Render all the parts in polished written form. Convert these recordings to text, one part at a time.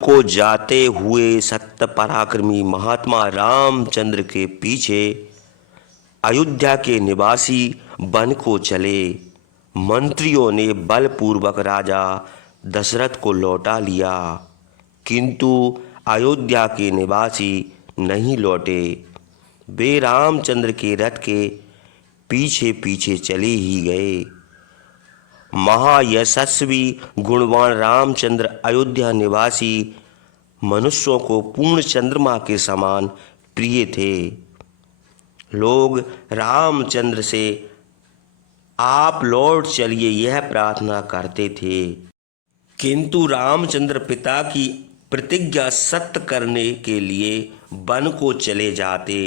को जाते हुए सत्य पराक्रमी महात्मा रामचंद्र के पीछे अयोध्या के निवासी वन को चले। मंत्रियों ने बलपूर्वक राजा दशरथ को लौटा लिया, किंतु अयोध्या के निवासी नहीं लौटे। वे रामचंद्र के रथ के पीछे पीछे चले ही गए। महायशस्वी गुणवान रामचंद्र अयोध्या निवासी मनुष्यों को पूर्ण चंद्रमा के समान प्रिय थे। लोग रामचंद्र से आप लौट चलिए यह प्रार्थना करते थे, किंतु रामचंद्र पिता की प्रतिज्ञा सत्य करने के लिए वन को चले जाते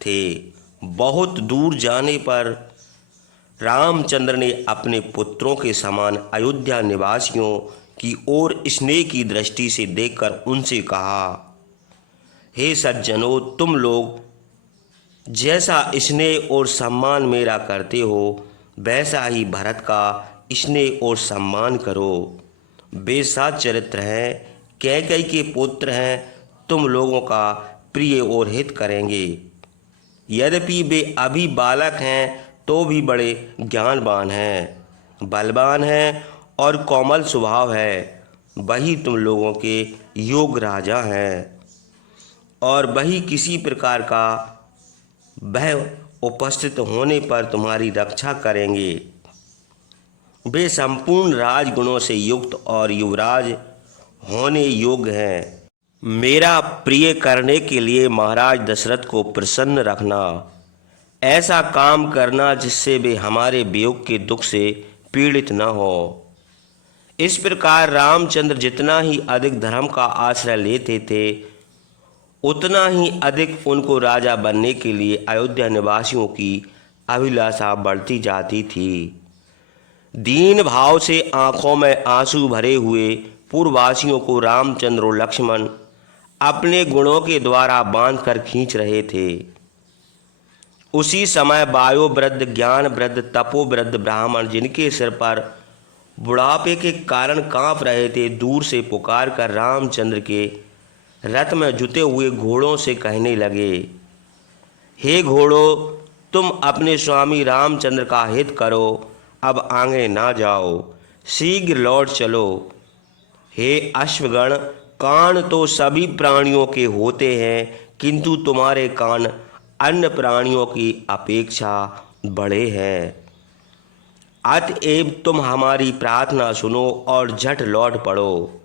थे। बहुत दूर जाने पर रामचंद्र ने अपने पुत्रों के समान अयोध्या निवासियों की ओर स्नेह की दृष्टि से देखकर उनसे कहा, हे सज्जनों, तुम लोग जैसा स्नेह और सम्मान मेरा करते हो, वैसा ही भरत का स्नेह और सम्मान करो। वे सत् चरित्र हैं, कैकेयी के पुत्र हैं, तुम लोगों का प्रिय और हित करेंगे। यद्यपि वे अभी बालक हैं तो भी बड़े ज्ञानवान हैं, बलवान हैं और कोमल स्वभाव है। वही तुम लोगों के योग्य राजा हैं और वही किसी प्रकार का भय उपस्थित होने पर तुम्हारी रक्षा करेंगे। वे संपूर्ण राजगुणों से युक्त और युवराज होने योग्य हैं। मेरा प्रिय करने के लिए महाराज दशरथ को प्रसन्न रखना, ऐसा काम करना जिससे वे हमारे वियोग के दुख से पीड़ित न हो। इस प्रकार रामचंद्र जितना ही अधिक धर्म का आश्रय लेते थे, उतना ही अधिक उनको राजा बनने के लिए अयोध्या निवासियों की अभिलाषा बढ़ती जाती थी। दीन भाव से आंखों में आंसू भरे हुए पूर्ववासियों को रामचंद्र और लक्ष्मण अपने गुणों के द्वारा बांधकर खींच रहे थे। उसी समय वायोवृद्ध, ज्ञानवृद्ध, तपोवृद्ध ब्राह्मण, जिनके सिर पर बुढ़ापे के कारण कांप रहे थे, दूर से पुकार कर रामचंद्र के रथ में जुते हुए घोड़ों से कहने लगे, हे घोड़ों, तुम अपने स्वामी रामचंद्र का हित करो, अब आगे ना जाओ, शीघ्र लौट चलो। हे अश्वगण, कान तो सभी प्राणियों के होते हैं, किंतु तुम्हारे कान अन्य प्राणियों की अपेक्षा बड़े हैं। अतएव तुम हमारी प्रार्थना सुनो और झट लौट पड़ो।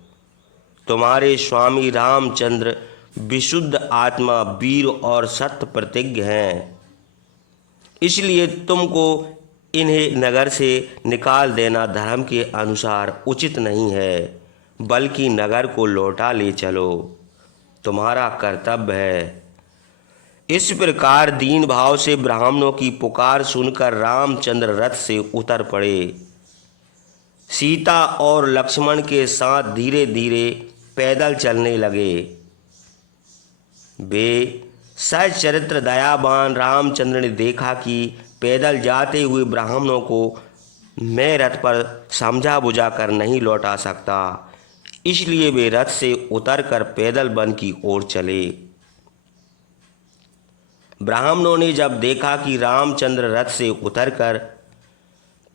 तुम्हारे स्वामी रामचंद्र विशुद्ध आत्मा, वीर और सत्य प्रतिज्ञ हैं, इसलिए तुमको इन्हें नगर से निकाल देना धर्म के अनुसार उचित नहीं है, बल्कि नगर को लौटा ले चलो, तुम्हारा कर्तव्य है। इस प्रकार दीन भाव से ब्राह्मणों की पुकार सुनकर रामचंद्र रथ से उतर पड़े। सीता और लक्ष्मण के साथ धीरे धीरे पैदल चलने लगे। वे सच्चरित्र दयावान रामचंद्र ने देखा कि पैदल जाते हुए ब्राह्मणों को मैं रथ पर समझा बुझा कर नहीं लौटा सकता, इसलिए वे रथ से उतरकर पैदल वन की ओर चले। ब्राह्मणों ने जब देखा कि रामचंद्र रथ से उतरकर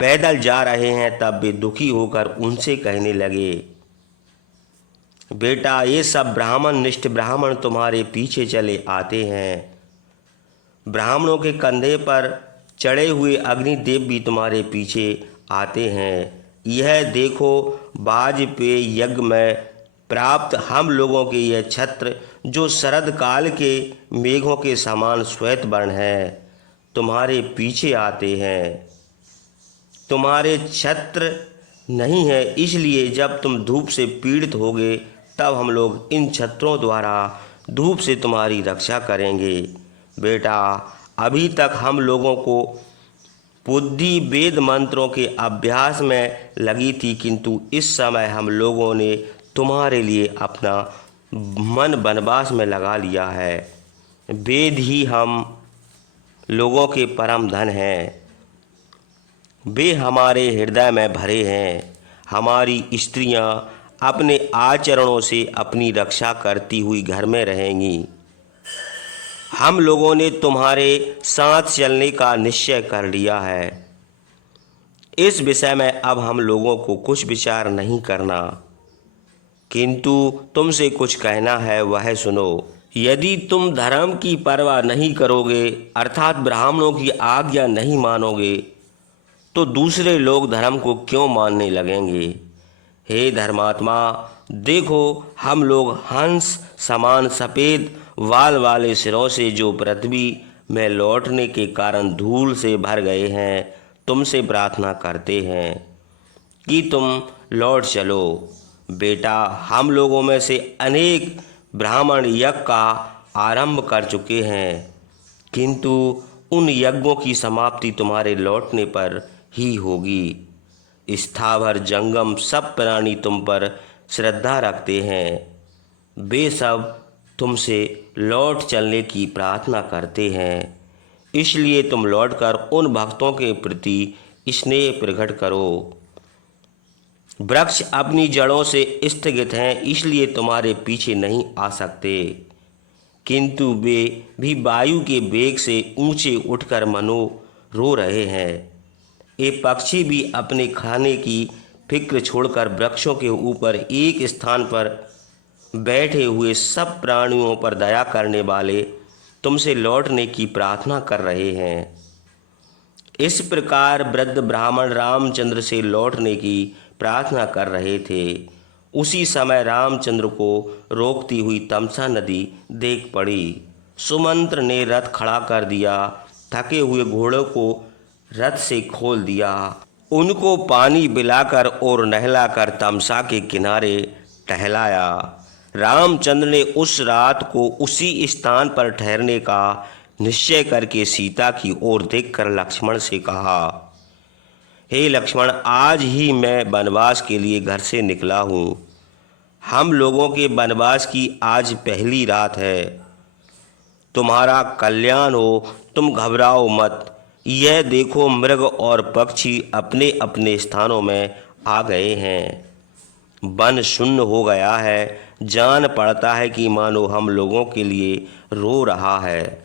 पैदल जा रहे हैं, तब वे दुखी होकर उनसे कहने लगे, बेटा, ये सब ब्राह्मण निष्ठ ब्राह्मण तुम्हारे पीछे चले आते हैं। ब्राह्मणों के कंधे पर चढ़े हुए अग्निदेव भी तुम्हारे पीछे आते हैं। यह देखो, वाजपेयी यज्ञ में प्राप्त हम लोगों के यह छत्र, जो शरद काल के मेघों के समान श्वेत वर्ण है, तुम्हारे पीछे आते हैं। तुम्हारे छत्र नहीं है, इसलिए जब तुम धूप से पीड़ित होगे, तब हम लोग इन छत्रों द्वारा धूप से तुम्हारी रक्षा करेंगे। बेटा, अभी तक हम लोगों को बुद्धि वेद मंत्रों के अभ्यास में लगी थी, किंतु इस समय हम लोगों ने तुम्हारे लिए अपना मन वनवास में लगा लिया है। वेद ही हम लोगों के परम धन हैं, वे हमारे हृदय में भरे हैं। हमारी स्त्रियां अपने आचरणों से अपनी रक्षा करती हुई घर में रहेंगी। हम लोगों ने तुम्हारे साथ चलने का निश्चय कर लिया है। इस विषय में अब हम लोगों को कुछ विचार नहीं करना, किंतु तुमसे कुछ कहना है, वह सुनो। यदि तुम धर्म की परवाह नहीं करोगे, अर्थात ब्राह्मणों की आज्ञा नहीं मानोगे, तो दूसरे लोग धर्म को क्यों मानने लगेंगे? हे धर्मात्मा, देखो हम लोग हंस समान सफ़ेद वाल वाले सिरों से जो पृथ्वी में लौटने के कारण धूल से भर गए हैं, तुमसे प्रार्थना करते हैं कि तुम लौट चलो। बेटा, हम लोगों में से अनेक ब्राह्मण यज्ञ का आरंभ कर चुके हैं, किंतु उन यज्ञों की समाप्ति तुम्हारे लौटने पर ही होगी। स्थावर जंगम सब प्राणी तुम पर श्रद्धा रखते हैं, वे सब तुमसे लौट चलने की प्रार्थना करते हैं। इसलिए तुम लौटकर उन भक्तों के प्रति स्नेह प्रकट करो। वृक्ष अपनी जड़ों से स्थगित हैं, इसलिए तुम्हारे पीछे नहीं आ सकते, किंतु वे भी वायु के वेग से ऊंचे उठकर मनो रो रहे हैं। ये पक्षी भी अपने खाने की फिक्र छोड़कर वृक्षों के ऊपर एक स्थान पर बैठे हुए सब प्राणियों पर दया करने वाले तुमसे लौटने की प्रार्थना कर रहे हैं। इस प्रकार वृद्ध ब्राह्मण रामचंद्र से लौटने की प्रार्थना कर रहे थे। उसी समय रामचंद्र को रोकती हुई तमसा नदी देख पड़ी। सुमंत्र ने रथ खड़ा कर दिया, थके हुए घोड़ों को रथ से खोल दिया, उनको पानी पिलाकर और नहलाकर तमसा के किनारे टहलाया। रामचंद्र ने उस रात को उसी स्थान पर ठहरने का निश्चय करके सीता की ओर देखकर लक्ष्मण से कहा, हे लक्ष्मण, आज ही मैं वनवास के लिए घर से निकला हूँ। हम लोगों के वनवास की आज पहली रात है। तुम्हारा कल्याण हो, तुम घबराओ मत। यह देखो, मृग और पक्षी अपने अपने स्थानों में आ गए हैं। वन शून्य हो गया है। जान पड़ता है कि मानो हम लोगों के लिए रो रहा है।